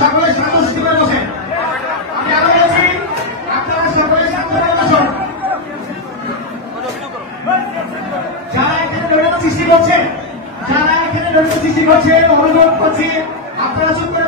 সকলে শান্ত করে বসেন। আমি আরো বলছি, আপনারা সকলে শান্ত করে বসুন। যারা এখানে সৃষ্টি করছে অনুরোধ করছি আপনারা চুপ করে